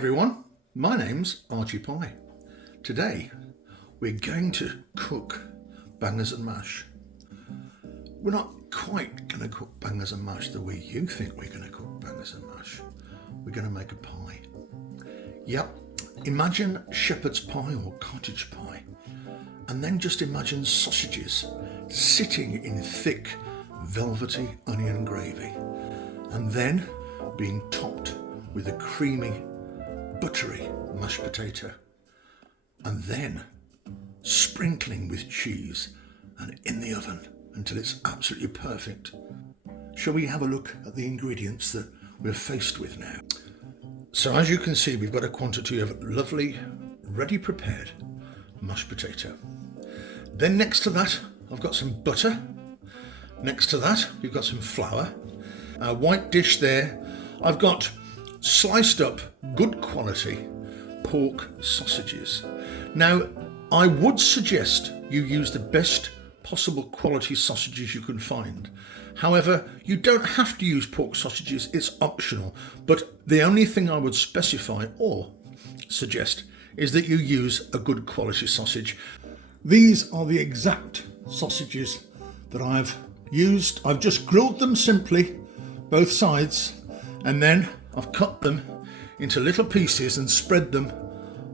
everyone, my name's Archie Pie. Today we're going to cook bangers and mash. We're not quite going to cook bangers and mash the way you think we're going to cook bangers and mash. We're going to make a pie. Yep, imagine shepherd's pie or cottage pie, and then just imagine sausages sitting in thick velvety onion gravy, and then being topped with a creamy buttery mashed potato, and then sprinkling with cheese and in the oven until it's absolutely perfect. Shall we have a look at the ingredients that we're faced with now? So as you can see, we've got a quantity of lovely, ready prepared mashed potato. Then next to that, I've got some butter. Next to that, we've got some flour. Our white dish there, I've got sliced up, good quality pork sausages. Now, I would suggest you use the best possible quality sausages you can find. However, you don't have to use pork sausages, it's optional. But the only thing I would specify or suggest is that you use a good quality sausage. These are the exact sausages that I've used. I've just grilled them simply, both sides, and then I've cut them into little pieces and spread them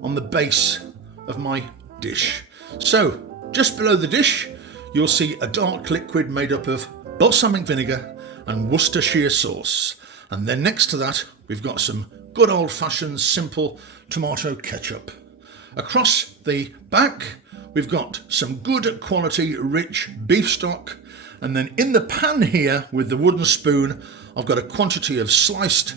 on the base of my dish. So just below the dish, you'll see a dark liquid made up of balsamic vinegar and Worcestershire sauce. And then next to that, we've got some good old-fashioned simple tomato ketchup. Across the back, we've got some good quality rich beef stock. And then in the pan here with the wooden spoon, I've got a quantity of sliced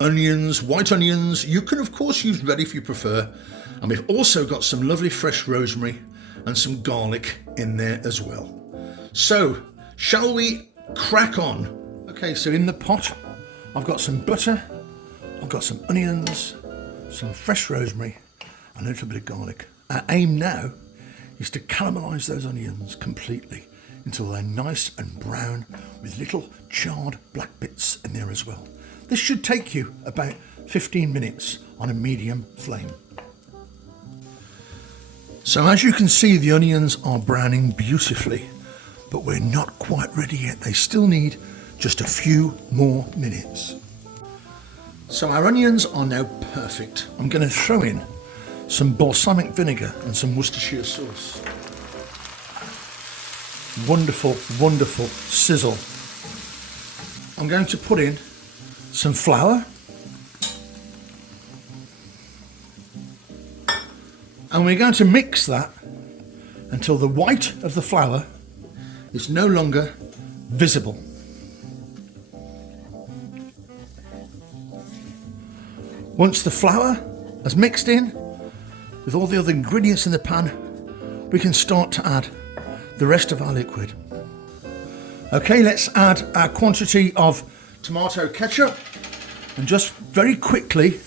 onions, white onions. You can of course use red if you prefer. And we've also got some lovely fresh rosemary and some garlic in there as well. So shall we crack on? Okay, so in the pot, I've got some butter, I've got some onions, some fresh rosemary, and a little bit of garlic. Our aim now is to caramelise those onions completely until they're nice and brown with little charred black bits in there as well. This should take you about 15 minutes on a medium flame. So as you can see, the onions are browning beautifully, but we're not quite ready yet. They still need just a few more minutes. So our onions are now perfect. I'm going to throw in some balsamic vinegar and some Worcestershire sauce. Wonderful, wonderful sizzle. I'm going to put in some flour, and we're going to mix that until the white of the flour is no longer visible. Once the flour has mixed in with all the other ingredients in the pan, we can start to add the rest of our liquid. Okay, let's add our quantity of tomato ketchup and just very quickly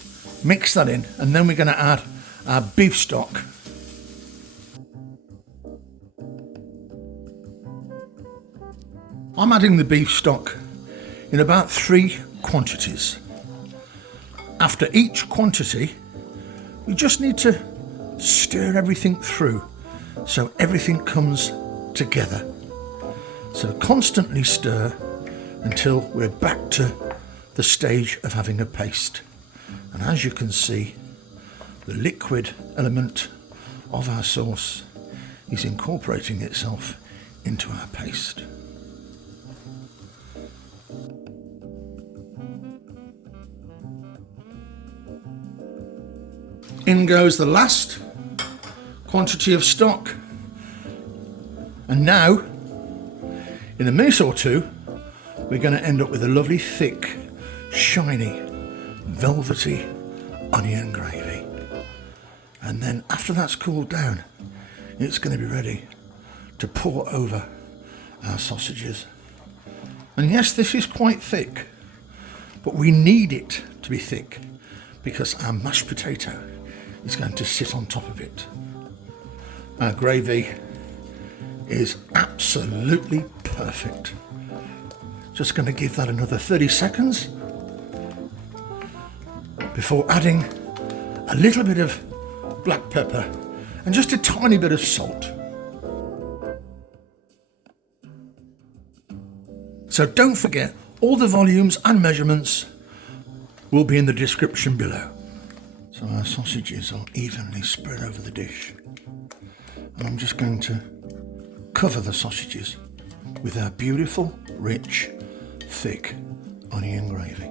mix that in, and then we're going to add our beef stock. I'm adding the beef stock in about 3 quantities. After each quantity, we just need to stir everything through so everything comes together. So constantly stir until we're back to the stage of having a paste. And as you can see, the liquid element of our sauce is incorporating itself into our paste. In goes the last quantity of stock. And now, in a minute or two, we're going to end up with a lovely thick, shiny, velvety onion gravy. And then after that's cooled down, it's going to be ready to pour over our sausages. And yes, this is quite thick, but we need it to be thick because our mashed potato is going to sit on top of it. Our gravy is absolutely perfect. Just going to give that another 30 seconds before adding a little bit of black pepper, and just a tiny bit of salt. So don't forget, all the volumes and measurements will be in the description below. So our sausages are evenly spread over the dish. And I'm just going to cover the sausages with our beautiful, rich, thick onion gravy.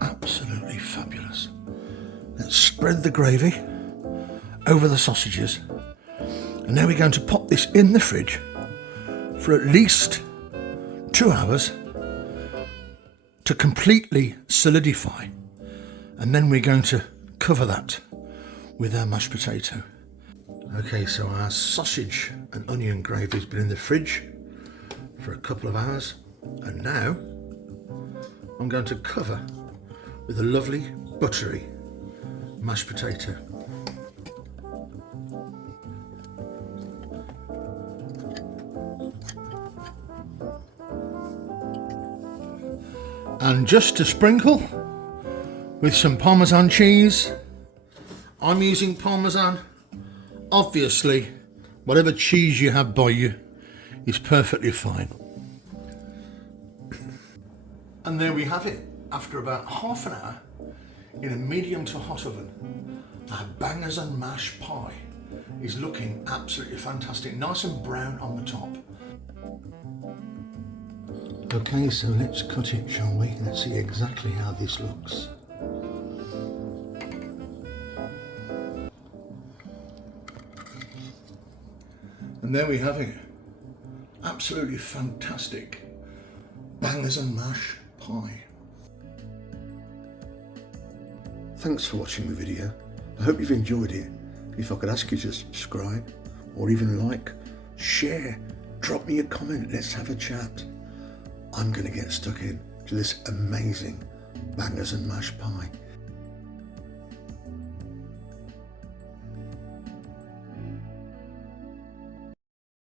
Absolutely fabulous. Let's spread the gravy over the sausages. And now we're going to pop this in the fridge for at least 2 hours to completely solidify. And then we're going to cover that with our mashed potato. Okay, so our sausage and onion gravy has been in the fridge for a couple of hours, and now I'm going to cover with a lovely buttery mashed potato. And just to sprinkle with some Parmesan cheese. I'm using Parmesan. Obviously, whatever cheese you have by you is perfectly fine. And there we have it. After about half an hour in a medium to hot oven, our bangers and mash pie is looking absolutely fantastic. Nice and brown on the top. Okay, so let's cut it, shall we? Let's see exactly how this looks. And there we have it. Absolutely fantastic bangers and mash pie. Thanks for watching the video. I hope you've enjoyed it. If I could ask you to subscribe or even like, share, drop me a comment, let's have a chat. I'm going to get stuck in to this amazing bangers and mash pie.